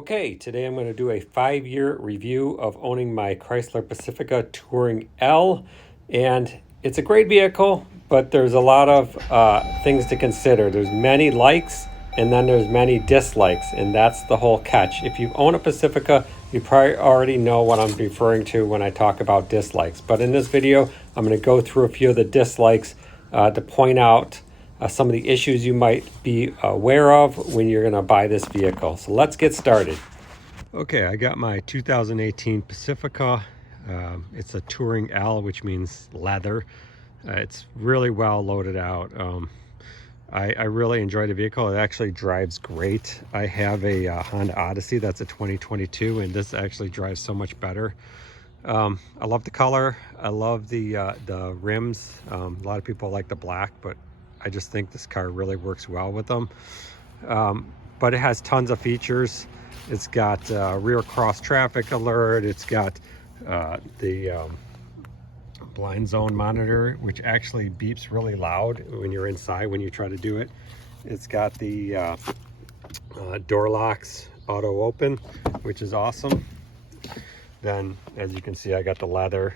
Okay, today I'm going to do a 5-year review of owning my Chrysler Pacifica Touring L. And it's a great vehicle, but there's a lot of things to consider. There's many likes and then there's many dislikes, and that's the whole catch. If you own a Pacifica, you probably already know what I'm referring to when I talk about dislikes. But in this video, I'm going to go through a few of the dislikes to point out some of the issues you might be aware of when you're going to buy this vehicle. So let's get started. Okay, I got my 2018 Pacifica. It's a Touring L, which means leather. It's really well loaded out. I really enjoy the vehicle. It actually drives great. I have a Honda Odyssey that's a 2022, and this actually drives so much better. I love the color. I love the rims. A lot of people like the black, but I just think this car really works well with them. But it has tons of features. It's got rear cross traffic alert. It's got the blind zone monitor, which actually beeps really loud when you're inside when you try to do it. It's got the door locks auto open, which is awesome. Then, as you can see, I got the leather.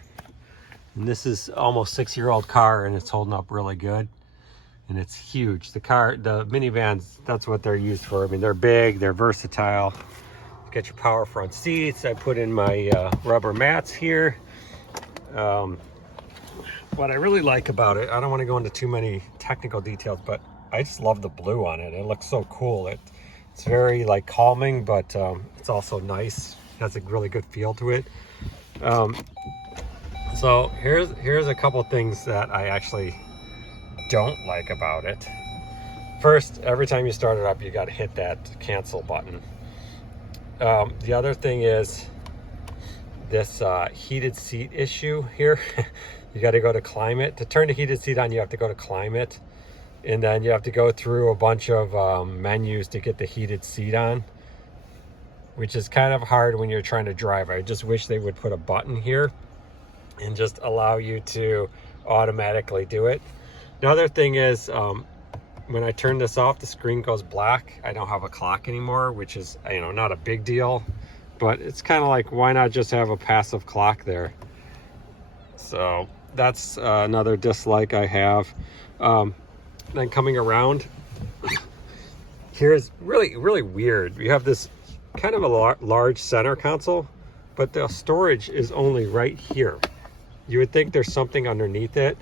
And this is almost 6-year-old car, and it's holding up really good. And it's huge. The minivans, that's what they're used for. I mean, they're big, they're versatile. You get your power front seats. I put in my rubber mats here. What I really like about it, I don't want to go into too many technical details, but I just love the blue on it. It looks so cool. It's very like calming, but it's also nice. It has a really good feel to it. So here's a couple things that I actually don't like about it. First, every time you start it up, you got to hit that cancel button. The other thing is this heated seat issue here. You got to go to climate. To turn the heated seat on, you have to go to climate, and then you have to go through a bunch of menus to get the heated seat on, which is kind of hard when you're trying to drive. I just wish they would put a button here and just allow you to automatically do it. Another thing is when I turn this off, the screen goes black. I don't have a clock anymore, which is, not a big deal, but it's kind of like, why not just have a passive clock there? So that's another dislike I have. Then coming around, here's really weird. You have this kind of a large center console, but the storage is only right here. You would think there's something underneath it,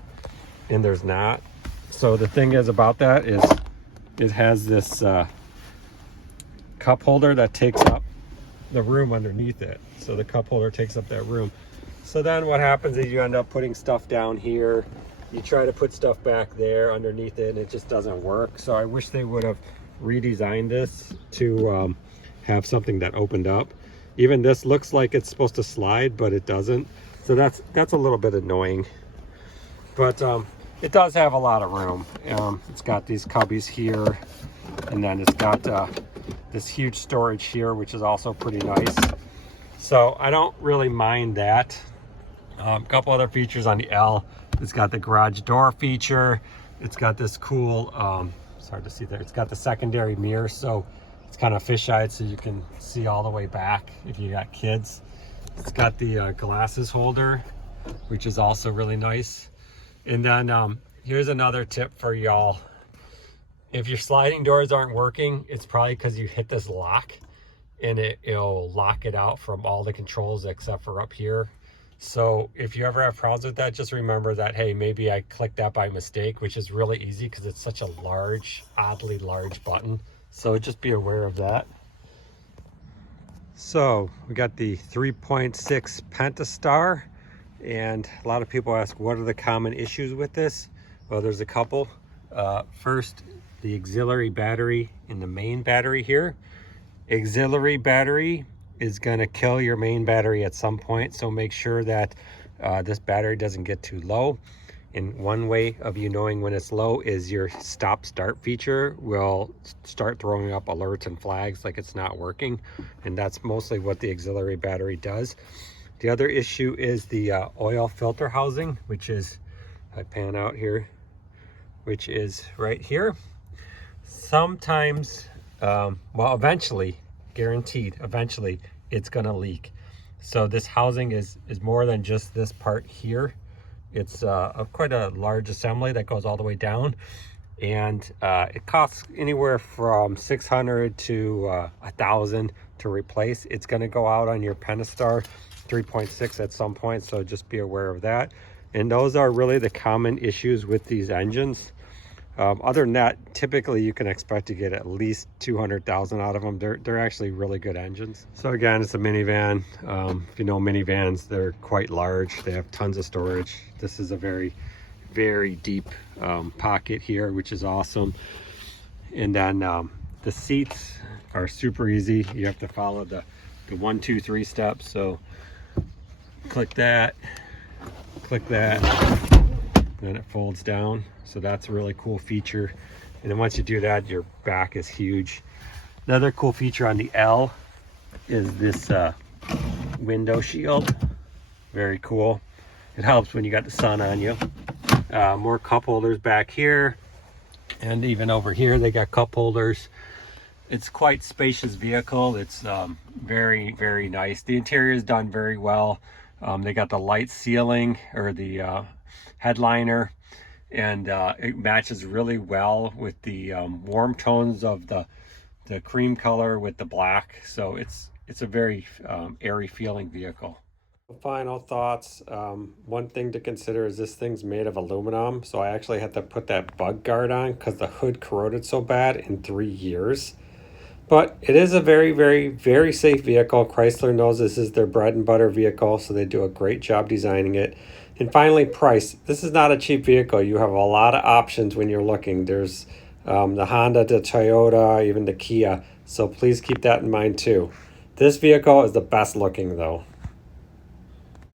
and there's not. So the thing is about that is it has this cup holder that takes up the room underneath it. So the cup holder takes up that room. So then what happens is you end up putting stuff down here. You try to put stuff back there underneath it, and it just doesn't work. So I wish they would have redesigned this to have something that opened up. Even this looks like it's supposed to slide, but it doesn't. So that's a little bit annoying. But it does have a lot of room. It's got these cubbies here, and then it's got this huge storage here, which is also pretty nice. So I don't really mind that. A couple other features on the L. It's got the garage door feature. It's got this cool, it's hard to see there. It's got the secondary mirror, so it's kind of fisheye, so you can see all the way back if you got kids. It's got the glasses holder, which is also really nice. And then here's another tip for y'all. If your sliding doors aren't working, it's probably because you hit this lock, and it'll lock it out from all the controls except for up here. So if you ever have problems with that, just remember that, hey, maybe I clicked that by mistake, which is really easy because it's such a large, oddly large button. So just be aware of that. So we got the 3.6 Pentastar. And a lot of people ask, what are the common issues with this? Well, there's a couple. First, the auxiliary battery in the main battery here. Auxiliary battery is going to kill your main battery at some point, so make sure that this battery doesn't get too low. And one way of you knowing when it's low is your stop start feature will start throwing up alerts and flags like it's not working, and that's mostly what the auxiliary battery does. The other issue is the oil filter housing, which is, I pan out here, which is right here. Sometimes, well, eventually guaranteed, eventually it's going to leak. So this housing is more than just this part here. It's quite a large assembly that goes all the way down, and it costs anywhere from $600 to $1,000 to replace. It's going to go out on your Pentastar 3.6 at some point, so just be aware of that. And those are really the common issues with these engines. Other than that, typically you can expect to get at least 200,000 out of them. They're actually really good engines. So again, it's a minivan. If you know minivans, they're quite large. They have tons of storage. This is a very, very deep pocket here, which is awesome. And then the seats are super easy. You have to follow the 1, 2, 3 steps. So click that, then it folds down. So that's a really cool feature. And then once you do that, your back is huge. Another cool feature on the L is this window shield. Very cool. It helps when you got the sun on you. More cup holders back here, and even over here they got cup holders. It's quite spacious vehicle. It's very, very nice. The interior is done very well. They got the light ceiling, or the headliner, and it matches really well with the warm tones of the cream color with the black. So it's a very airy feeling vehicle. Final thoughts. One thing to consider is this thing's made of aluminum, so I actually had to put that bug guard on because the hood corroded so bad in 3 years. But it is a very, very, very safe vehicle. Chrysler knows this is their bread and butter vehicle, so they do a great job designing it. And finally, price. This is not a cheap vehicle. You have a lot of options when you're looking. There's the Honda, the Toyota, even the Kia. So please keep that in mind too. This vehicle is the best looking though.